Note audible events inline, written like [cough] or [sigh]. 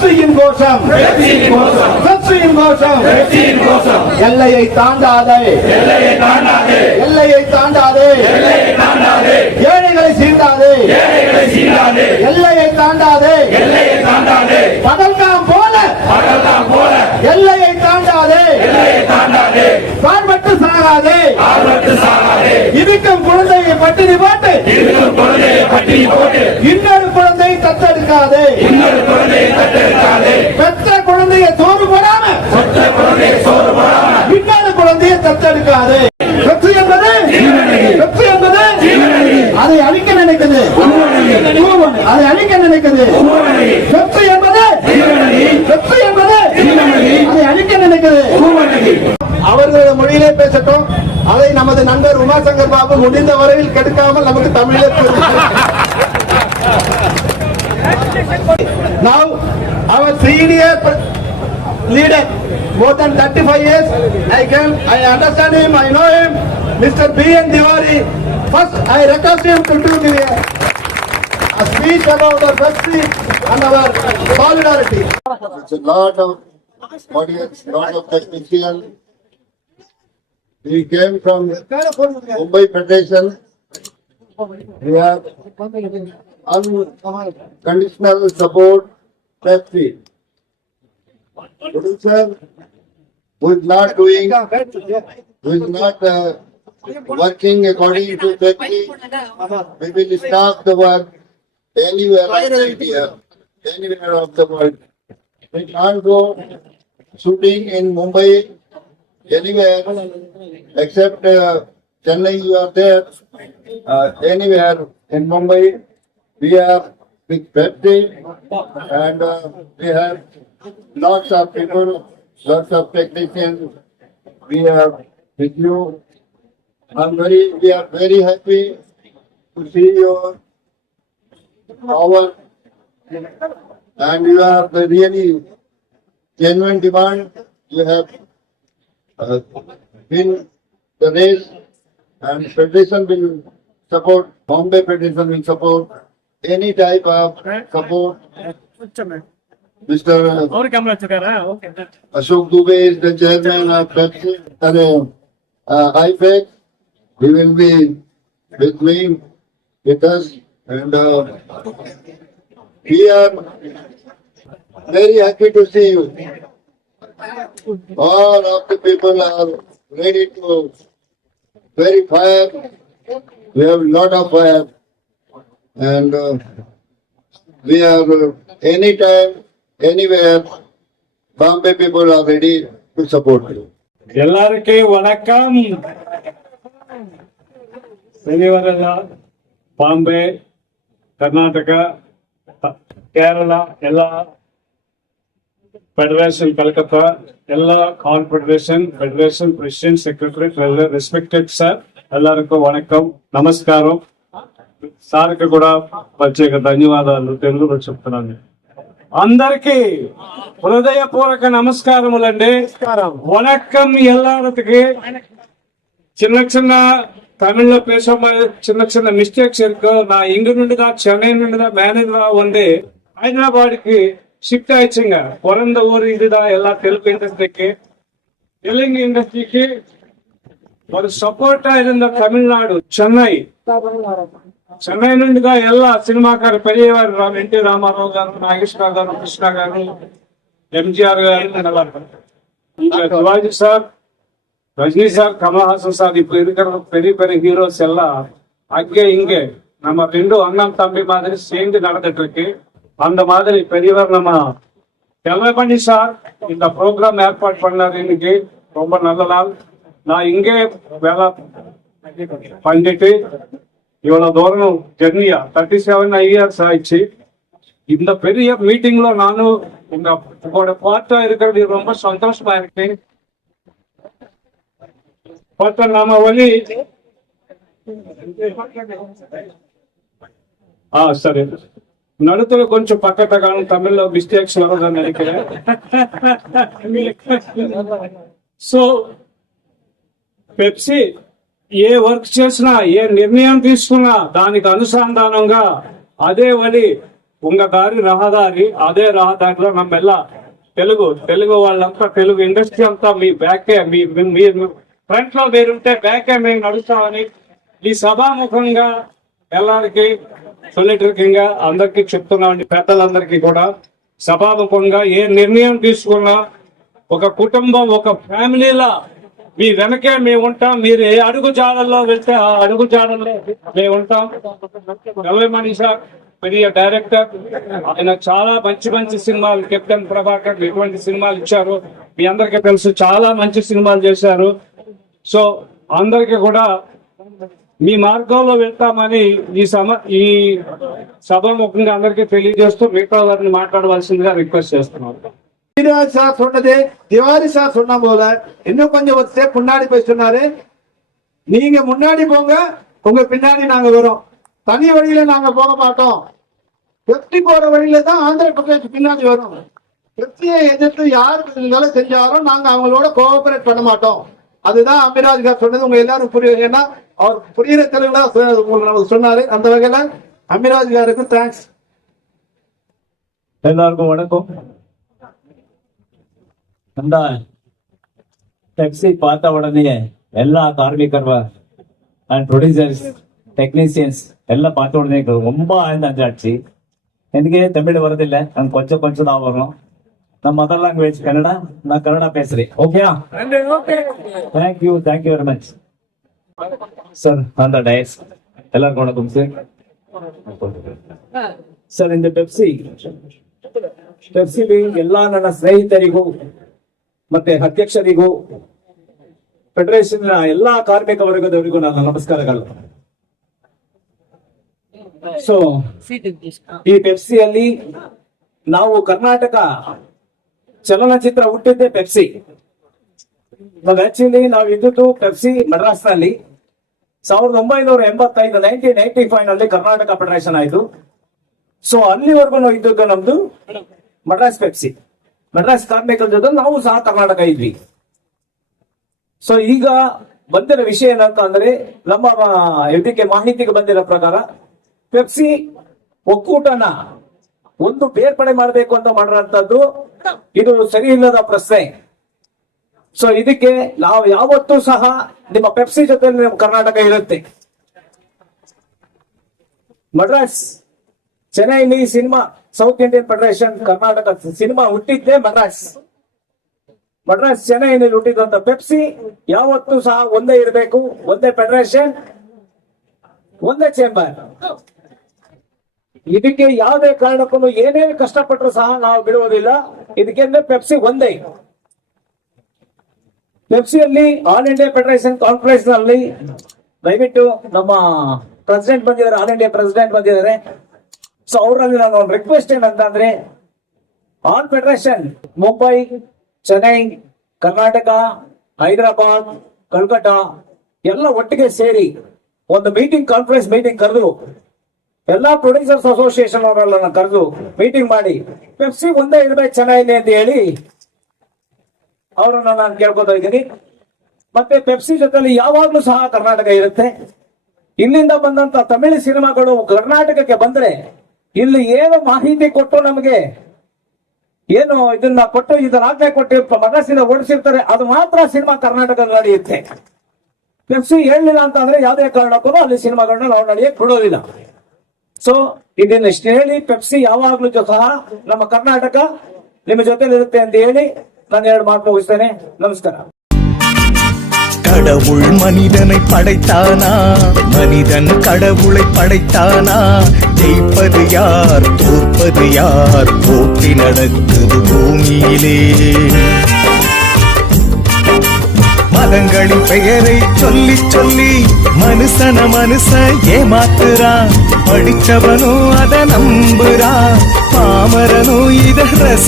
வெற்றியின் கோஷம் வெற்றியின் கோஷம் வெற்றியின் கோஷம் எல்லையை தாண்டாதே எல்லையை தாண்டாதே எல்லையை தாண்டாதே எல்லையை தாண்டாதே ஏழைகளை சீண்டாதே ஏழைகளை சீண்டாதே எல்லையை தாண்டாதே எல்லையை தாண்டாதே பதல்காம் போல பதல்காம் போல எல்லையை தாண்டாதே எல்லையை தாண்டாதே பார்வட்டு சாகாதே பார்வட்டு சாகாதே இதுக்கும் குழந்தையை பட்டினி போட்டு இதுக்கும் குழந்தையை பட்டினி போட்டு இன்னொரு குழந்தையை தத்தெடுக்காதே இன்னொரு குழந்தையை தத்தெடுக்காதே தத்தெடுக்காது வெற்றி என்பது வெற்றி என்பது அதை அழிக்க நினைக்குது அதை அழிக்க நினைக்குது வெற்றி என்பது வெற்றி என்பது அதை அழிக்க நினைக்குது அவர்களோட மொழியிலே பேசட்டும் அதை நமது நண்பர் உமாசங்கர் பாபு முடிந்த வரையில் கெடுக்காமல் நமக்கு தமிழிலே [laughs] Now, our senior leader. More than 35 years, I can, I understand him, I know him, Mr. b B.N. diwari First, I request him to do the, a speech about our country and our solidarity. It's a lot of audience, lot of technicians. We came from Mumbai Federation. We have unconditional support, trustee. Producer was not doing, was not uh, working according to technique. We will stop the work anywhere in India, anywhere of the world. We can't go shooting in Mumbai, anywhere, except uh, Chennai, you are there. Uh, anywhere in Mumbai, we are with Pepsi and uh, we have lots of people, lots of technicians. We are with you. I'm very, we are very happy to see your power and you are the really genuine demand. You have uh, the race and federation will support, Bombay Federation will support any type of support. Mr. और कम लग Ashok Dubey is the chairman of Pepsi, uh, uh, IPEC. He will be with me, with us, and uh, we are very happy to see you. All of the people are ready to very fire. We have a lot of fire, and uh, we are uh, anytime anywhere, Bombay people are ready to support you. எல்லாருக்கே வணக்கம் பெரியவரதா பாம்பே கர்நாடகா கேரளா எல்லா federation Calcutta எல்லா confederation federation president secretary respected sir எல்லாருக்கும் వణకం నమస్కారం సార్కి కూడా ప్రత్యేక ధన్యవాదాలు తెలుగులో చెప్తున్నాను అందరికి హృదయపూర్వక నమస్కారములండి వనక్కం ఎల్లారతికి చిన్న చిన్న తమిళ్లో పేసమ్మ చిన్న చిన్న మిస్టేక్స్ ఇరుకు నా ఇంగు నుండిదా చెన్నై నుండిదా మేనేజర్ ఉంది కి షిఫ్ట్ ఆయిచ్చింగ పొరంద ఊరు ఇదిదా ఎలా తెలుగు ఇండస్ట్రీకి తెలుగు ఇండస్ట్రీకి వాళ్ళు సపోర్ట్ இருந்த తమిళనాడు చెన్నై சினிமாக்காரர் பெரியவர் N T Rama Rao NT Nageswara garu Krishna garu MGR garu நல்லா గారు Sivaji sir Rajini sir Kamal Haasan sir இப்ப இருக்கிற பெரிய பெரிய ஹீரோஸ் எல்லாம் அங்கே இங்கே நம்ம ரெண்டும் அண்ணன் தம்பி மாதிரி சேர்ந்து நடந்துட்டு இருக்கு அந்த மாதிரி பெரியவர் நம்ம பண்ணி சார் இந்த ப்ரோக்ராம் ஏற்பாடு பண்ணார் இன்னைக்கு ரொம்ப நல்ல நாள் நான் இங்கே வேலை பண்ணிட்டு இவ்வளோ தூரம் ஜெர்னியா தேர்ட்டி செவன் இயர்ஸ் ஆயிடுச்சு இந்த பெரிய மீட்டிங்ல நானும் உங்க உங்களோட பாட்டா இருக்கிறது ரொம்ப சந்தோஷமா இருக்கு பார்த்தா நாம ஒலி ஆ சரி நடுத்துல கொஞ்சம் பக்கத்தக்கான தமிழ்ல மிஸ்டேக்ஸ் வரதான் நினைக்கிறேன் ஸோ பெப்சி ఏ వర్క్ చేసినా ఏ నిర్ణయం తీసుకున్నా దానికి అనుసంధానంగా అదే వలి ఉంగ దారి రహదారి అదే రహదారిలో నమ్మెల్ల తెలుగు తెలుగు వాళ్ళంతా తెలుగు ఇండస్ట్రీ అంతా మీ బ్యాకే మీ మీరు ఫ్రంట్ లో మీరుంటే బ్యాకే మేము నడుస్తామని ఈ సభాముఖంగా ఎల్లరికి సొలిటరికంగా అందరికీ చెప్తున్నామండి పెద్దలందరికీ కూడా సభాముఖంగా ఏ నిర్ణయం తీసుకున్నా ఒక కుటుంబం ఒక ఫ్యామిలీలా మీ వెనకే మేము ఉంటాం మీరు ఏ అడుగు జాడల్లో వెళ్తే ఆ అడుగు జాడల్లో మేము ఉంటాం నల్లమణి మనీషా పెరియ డైరెక్టర్ ఆయన చాలా మంచి మంచి సినిమాలు కెప్టెన్ ప్రభాకర్ ఎటువంటి సినిమాలు ఇచ్చారు మీ అందరికీ తెలుసు చాలా మంచి సినిమాలు చేశారు సో అందరికీ కూడా మీ మార్గంలో వెళ్తామని ఈ సమ ఈ సభ ముఖంగా అందరికీ తెలియజేస్తూ మిగతా వారిని మాట్లాడవలసిందిగా రిక్వెస్ట్ చేస్తున్నారు ஸ்ரீனிவாஸ் சார் சொன்னது திவாரி சார் சொன்ன போல இன்னும் கொஞ்சம் ஒரு ஸ்டெப் முன்னாடி போய் சொன்னாரு நீங்க முன்னாடி போங்க உங்க பின்னாடி நாங்க வரோம் தனி வழியில நாங்க போக மாட்டோம் பெப்சி போற வழியில தான் ஆந்திர பிரதேஷ் பின்னாடி வரும் பெப்சியை எதிர்த்து யார் வேலை செஞ்சாலும் நாங்க அவங்களோட கோஆபரேட் பண்ண மாட்டோம் அதுதான் அமிராஜ் கார் சொன்னது உங்க எல்லாரும் புரியும் ஏன்னா அவர் புரியுற தெலுங்குல உங்களுக்கு சொன்னாரு அந்த வகையில அமிராஜ் காருக்கு தேங்க்ஸ் எல்லாருக்கும் வணக்கம் அந்த பார்த்த உடனே எல்லா கார்மிகர் அண்ட் ப்ரொடியூசர்ஸ் டெக்னீஷியன்ஸ் எல்லாம் பார்த்த உடனே ரொம்ப ஆழ்ந்த அஞ்சாட்சி எனக்கு தமிழ் வரதில்லை நான் கொஞ்சம் கொஞ்சம் தான் வரணும் நான் மதர் லாங்குவேஜ் கன்னடா நான் கன்னடா பேசுறேன் ஓகேயா thank you thank you very much sir அந்த டயஸ் எல்லாருக்கும் வணக்கம் சார் சார் இந்த பெப்சி பெப்சி எல்லா ஸ்னேகி தெரியும் ಮತ್ತೆ ಅಧ್ಯಕ್ಷರಿಗೂ ಫೆಡರೇಷನ್ ಎಲ್ಲಾ ಕಾರ್ಮಿಕ ವರ್ಗದವರಿಗೂ ನನ್ನ ನಮಸ್ಕಾರಗಳು ಸೊ ಈ ಪೆಪ್ಸಿಯಲ್ಲಿ ನಾವು ಕರ್ನಾಟಕ ಚಲನಚಿತ್ರ ಹುಟ್ಟಿದ್ದೆ ಪೆಪ್ಸಿ ಇವಾಗ ಆಕ್ಚುಲಿ ನಾವು ಇದ್ದು ಪೆಪ್ಸಿ ಮಡ್ರಾಸ್ ನಲ್ಲಿ ಸಾವಿರದ ಒಂಬೈನೂರ ಎಂಬತ್ತೈದು ನೈನ್ಟೀನ್ ನೈಂಟಿ ಫೈವ್ ನಲ್ಲಿ ಕರ್ನಾಟಕ ಫೆಡರೇಷನ್ ಆಯ್ತು ಸೊ ಅಲ್ಲಿವರೆಗೂ ಇದ್ದದ್ದು ನಮ್ದು ಮಡ್ರಾಸ್ ಪೆಪ್ಸಿ ಮದ್ರಾಸ್ ಕಾರ್ಮಿಕರ ಜೊತೆ ನಾವು ಸಹ ತಗೊಂಡಕ ಇದ್ವಿ ಸೊ ಈಗ ಬಂದಿರೋ ವಿಷಯ ಏನಂತ ಅಂದ್ರೆ ನಮ್ಮ ಇದಕ್ಕೆ ಮಾಹಿತಿಗೆ ಬಂದಿರೋ ಪ್ರಕಾರ ಪೆಪ್ಸಿ ಒಕ್ಕೂಟನ ಒಂದು ಬೇರ್ಪಡೆ ಮಾಡಬೇಕು ಅಂತ ಮಾಡರಂತದ್ದು ಇದು ಸರಿ ಇಲ್ಲದ ಪ್ರಶ್ನೆ ಸೊ ಇದಕ್ಕೆ ನಾವು ಯಾವತ್ತೂ ಸಹ ನಿಮ್ಮ ಪೆಪ್ಸಿ ಜೊತೆ ಕರ್ನಾಟಕ ಇರುತ್ತೆ Madras ಚೆನ್ನೈಲಿ cinema south Indian federation Karnataka cinema ಹುಟ್ಟಿದ್ದೆ Madras Madras ಚೆನ್ನೈನಲ್ಲಿ ಹುಟ್ಟಿದಂತ ಪೆಪ್ಸಿ ಯಾವತ್ತು ಸಹ ಒಂದೇ ಇರಬೇಕು ಒಂದೇ ಫೆಡರೇಷನ್ ಒಂದೇ ಚೇಂಬರ್ ಇದಕ್ಕೆ ಯಾವುದೇ ಕಾರಣಕ್ಕೂ ಏನೇ ಕಷ್ಟಪಟ್ಟರು ಸಹ ನಾವು ಬಿಡುವುದಿಲ್ಲ ಇದಕ್ಕೆ ಪೆಪ್ಸಿ ಒಂದೇ ಪೆಪ್ಸಿಯಲ್ಲಿ ಆಲ್ ಇಂಡಿಯಾ ಫೆಡರೇಷನ್ ಕಾನ್ಫರೆನ್ಸ್ ನಲ್ಲಿ ದಯವಿಟ್ಟು ನಮ್ಮ ಪ್ರೆಸಿಡೆಂಟ್ ಬಂದಿದ್ದಾರೆ ಆಲ್ ಇಂಡಿಯಾ ಪ್ರೆಸಿಡೆಂಟ್ ಬಂದಿದ್ದಾರೆ ಸೊ ಅವರಲ್ಲಿ ನಾನು ಒಂದು ರಿಕ್ವೆಸ್ಟ್ ಅಂದ್ರೆ ಆಲ್ ಫೆಡರೇಷನ್ ಮುಂಬೈ ಚೆನ್ನೈ ಕರ್ನಾಟಕ ಹೈದರಾಬಾದ್ ಕಲ್ಕಟ್ಟಾ ಎಲ್ಲ ಒಟ್ಟಿಗೆ ಸೇರಿ ಒಂದು ಮೀಟಿಂಗ್ ಕಾನ್ಫರೆನ್ಸ್ ಮೀಟಿಂಗ್ ಕರೆದು ಎಲ್ಲಾ ಪ್ರೊಡ್ಯೂಸರ್ಸ್ ಅಸೋಸಿಯೇಷನ್ ಅವರನ್ನ ಕರೆದು ಮೀಟಿಂಗ್ ಮಾಡಿ ಪೆಪ್ಸಿ ಒಂದೇ ಇರಬೇಕು ಚೆನ್ನಾಗಿದೆ ಅಂತ ಹೇಳಿ ಅವರನ್ನ ನಾನು ಕೇಳ್ಕೊತಾ ಇದ್ದೀನಿ ಮತ್ತೆ ಪೆಪ್ಸಿ ಜೊತೆಲಿ ಯಾವಾಗ್ಲೂ ಸಹ ಕರ್ನಾಟಕ ಇರುತ್ತೆ ಇಲ್ಲಿಂದ ಬಂದಂತ ತಮಿಳು ಸಿನಿಮಾಗಳು ಕರ್ನಾಟಕಕ್ಕೆ ಬಂದ್ರೆ ಇಲ್ಲಿ ಏನು ಮಾಹಿತಿ ಕೊಟ್ಟು ನಮಗೆ ಏನು ಇದನ್ನ ಕೊಟ್ಟು ಇದನ್ನ ಆಜ್ಞೆ ಕೊಟ್ಟು ಮನಸ್ಸಿನ ಓಡಿಸಿರ್ತಾರೆ ಅದು ಮಾತ್ರ ಸಿನಿಮಾ ಕರ್ನಾಟಕದಲ್ಲಿ ನಡೆಯುತ್ತೆ ಪೆಪ್ಸಿ ಹೇಳಲಿಲ್ಲ ಅಂತ ಅಂದ್ರೆ ಯಾವುದೇ ಕಾರಣಕ್ಕೂ ಅಲ್ಲಿ ಸಿನಿಮಾಗಳನ್ನ ನಾವು ನಡೆಯಕ್ಕೆ ಕೊಡೋದಿಲ್ಲ ಸೊ ಇದನ್ನ ಇಷ್ಟು ಹೇಳಿ ಪೆಪ್ಸಿ ಯಾವಾಗ್ಲೂ ಸಹ ನಮ್ಮ ಕರ್ನಾಟಕ ನಿಮ್ಮ ಜೊತೆಲಿರುತ್ತೆ ಅಂತ ಹೇಳಿ ನಾನು ಎರಡು ಮಾತು ಮುಗಿಸ್ತೇನೆ ನಮಸ್ಕಾರ கடவுள் மனிதனை படைத்தானா மனிதன் கடவுளை படைத்தானா ஜெயிப்பது யார் தோற்பது யார் போட்டி நடக்குது பூமியிலே மதங்களின் பெயரை சொல்லி சொல்லி மனுஷன மனுஷ ஏமாத்துறான் படிச்சவனும் அதை நம்புறான் பாமரனும் இதை